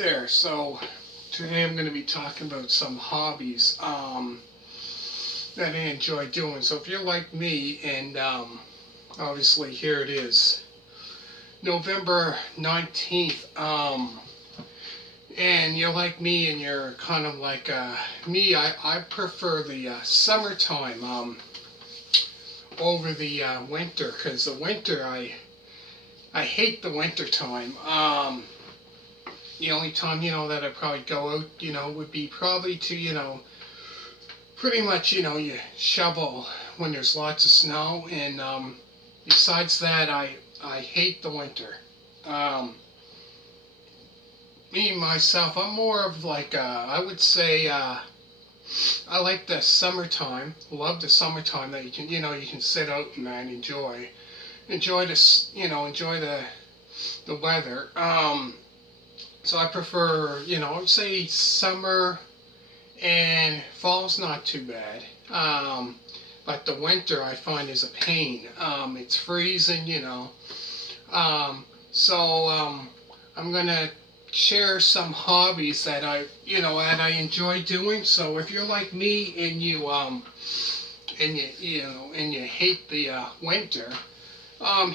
there. So today I'm going to be talking about some hobbies that I enjoy doing. So if you're like me, and obviously here it is, November 19th, and you're like me and you're kind of like me, I prefer the summertime over the winter, because the winter, I hate the winter time. The only time, that I probably go out, would be probably to, pretty much, you shovel when there's lots of snow. And besides that, I hate the winter. Um, Me, myself, I'm more of like, I would say, I like the summertime. Love the summertime that you can sit out and enjoy this, enjoy the weather. So I prefer, I would say summer, and fall's not too bad. But the winter I find is a pain. It's freezing, So I'm gonna share some hobbies that I enjoy doing. So if you're like me and you hate the winter,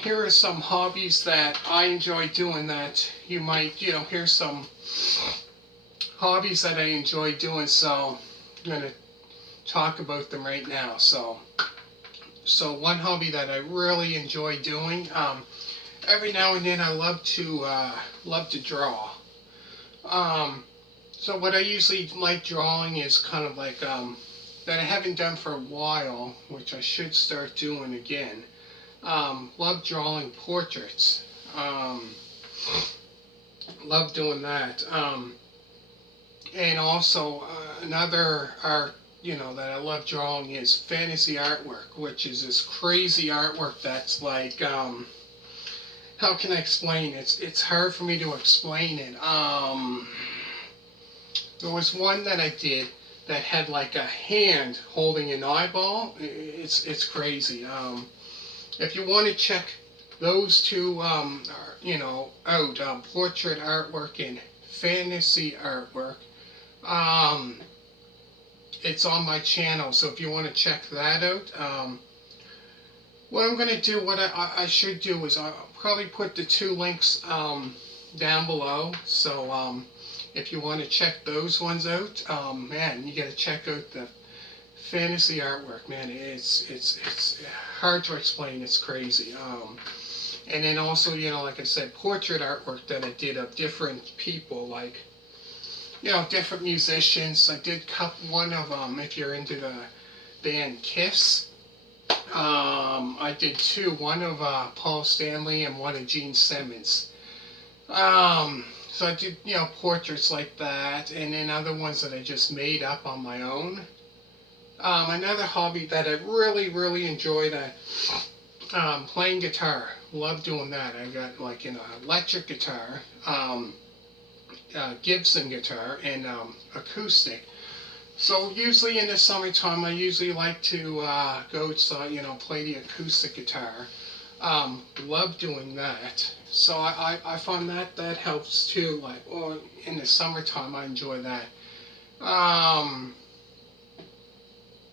here are some hobbies that I enjoy doing that you might, here's some hobbies that I enjoy doing, so I'm going to talk about them right now. So one hobby that I really enjoy doing, every now and then I love to draw. So what I usually like drawing is kind of like, that I haven't done for a while, which I should start doing again. Love drawing portraits. Love doing that. And also another art, that I love drawing is fantasy artwork, which is this crazy artwork that's like, how can I explain? It's hard for me to explain it. There was one that I did that had like a hand holding an eyeball. It's crazy. If you want to check those two, out, portrait artwork and fantasy artwork, it's on my channel. So if you want to check that out, what I'm going to do, what I should do is I'll probably put the two links down below. So if you want to check those ones out, man, you got to check out the fantasy artwork, man. It's hard to explain. It's crazy. And then also, like I said, portrait artwork that I did of different people, like, different musicians. I did cut one of them. If you're into the band Kiss, I did two. One of Paul Stanley and one of Gene Simmons. So I did, portraits like that, and then other ones that I just made up on my own. Another hobby that I really, really enjoyed, playing guitar. Love doing that. I got like an electric guitar, Gibson guitar, and acoustic. So usually in the summertime, I usually like to go outside, play the acoustic guitar. Love doing that. So I find that helps too. Like, in the summertime, I enjoy that.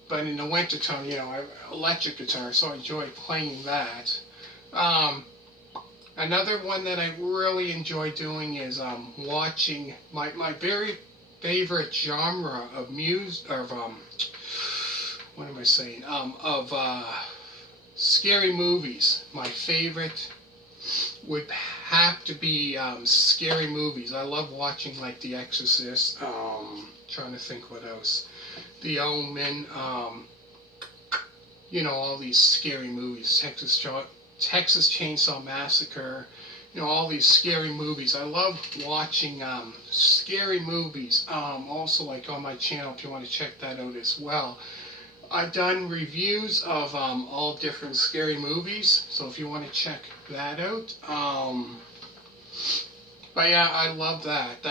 But in the wintertime, I have electric guitar, so I enjoy playing that. Another one that I really enjoy doing is watching my very favorite genre of what am I saying? Of scary movies. My favorite would have to be scary movies. I love watching like The Exorcist. Trying to think what else. The Omen. All these scary movies. Texas Chainsaw Massacre. All these scary movies. I love watching scary movies. Also, like on my channel, if you want to check that out as well. I've done reviews of all different scary movies, so if you want to check that out. But yeah, I love that.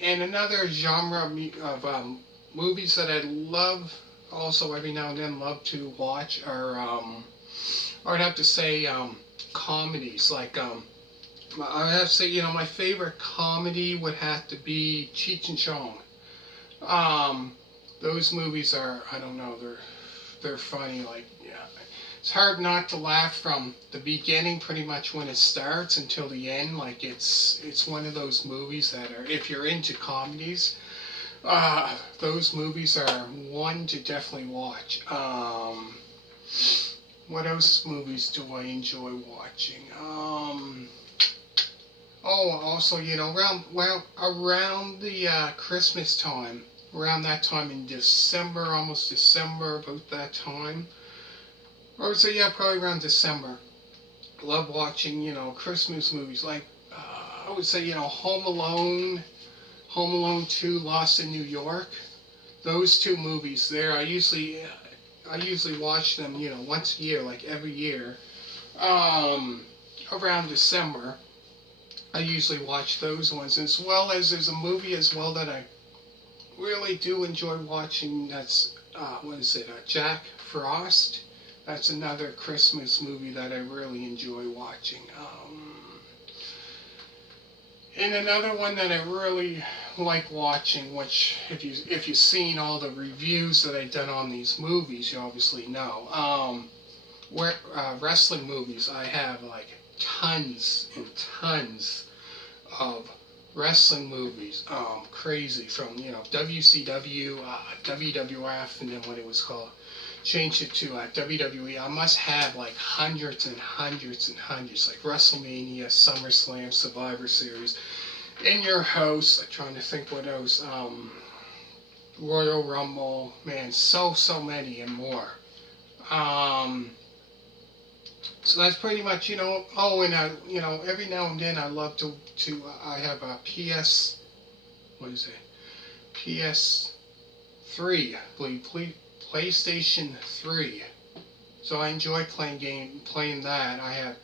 And another genre of movies that I love, also every now and then love to watch, are, or I'd have to say, comedies, like I have to say, my favorite comedy would have to be Cheech and Chong. Um, those movies are, I don't know, they're funny. Like, yeah, it's hard not to laugh from the beginning, pretty much when it starts until the end. Like, it's one of those movies that are, if you're into comedies, those movies are one to definitely watch. What else movies do I enjoy watching? Oh, also, around the Christmas time, around that time in December, almost December, about that time. Or so yeah, probably around December. Love watching, Christmas movies like I would say, Home Alone 2, Lost in New York. Those two movies there, I usually watch them, once a year, like every year. Um, Around December, I usually watch those ones, as well as there's a movie as well that I really do enjoy watching. That's what is it? Jack Frost. That's another Christmas movie that I really enjoy watching. And another one that I really like watching, which if you've seen all the reviews that I've done on these movies, you obviously know. Where wrestling movies, I have like tons and tons of wrestling movies. Crazy, from WCW, WWF, and then what it was called. Changed it to WWE. I must have like hundreds and hundreds and hundreds, like WrestleMania, SummerSlam, Survivor Series, In Your House. I'm trying to think what else. Royal Rumble, man, so many and more. Um, so that's pretty much, Oh, and every now and then I love to. I have a What is it? PS3, I believe, PlayStation 3. So I enjoy playing that. I have,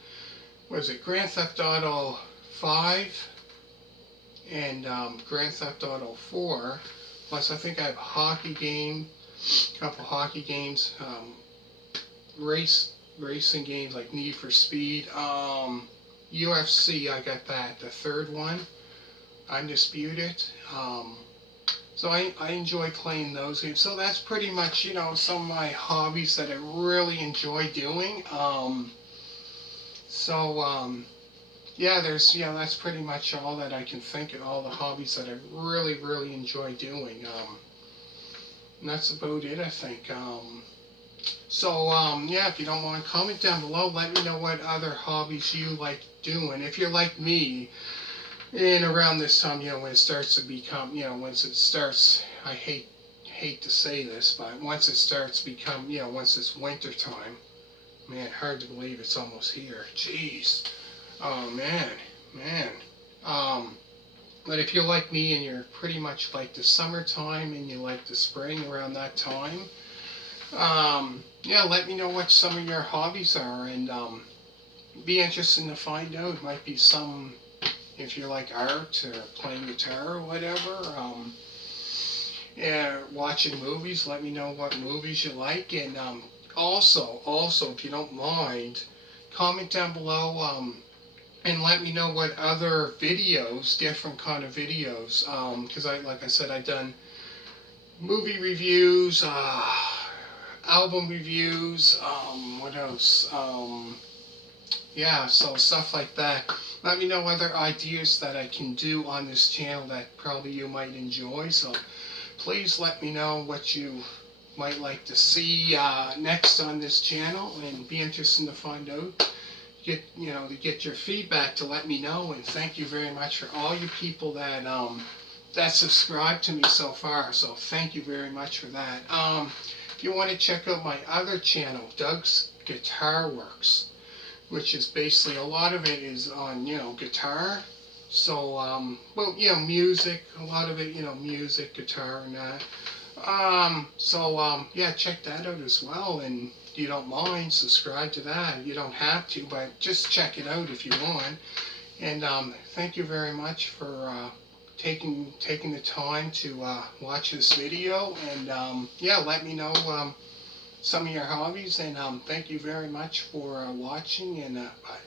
what is it? Grand Theft Auto 5 and Grand Theft Auto 4. Plus, I think I have a couple hockey games, racing games like Need for Speed, UFC. I got that, the third one, Undisputed. So I enjoy playing those games. So that's pretty much some of my hobbies that I really enjoy doing. Yeah, that's pretty much all that I can think of, all the hobbies that I really enjoy doing. And that's about it, I think. Yeah, if you don't mind, comment down below. Let me know what other hobbies you like doing. If you're like me, and around this time, when it starts to become, once it starts, I hate to say this, but once it starts to become, once it's winter time, man, hard to believe it's almost here. Jeez. Oh, man. Um, but if you're like me and you're pretty much like the summertime and you like the spring around that time, yeah, let me know what some of your hobbies are, and be interested to find out. Might be some, if you like art or playing guitar or whatever. Yeah, watching movies. Let me know what movies you like, and also, if you don't mind, comment down below. And let me know what other videos, different kind of videos, because like I said, I've done movie reviews, album reviews, what else? Yeah, so stuff like that. Let me know other ideas that I can do on this channel that probably you might enjoy. So please let me know what you might like to see next on this channel, and be interested to find out. To get your feedback, to let me know. And thank you very much for all you people that subscribed to me so far. So thank you very much for that. If you want to check out my other channel, Doug's Guitar Works, which is basically, a lot of it is on guitar. So music, a lot of it, music, guitar, and that. Yeah, check that out as well. And if you don't mind, subscribe to that. You don't have to, but just check it out if you want. And thank you very much for taking the time to watch this video. And yeah, let me know some of your hobbies. And thank you very much for watching. And bye.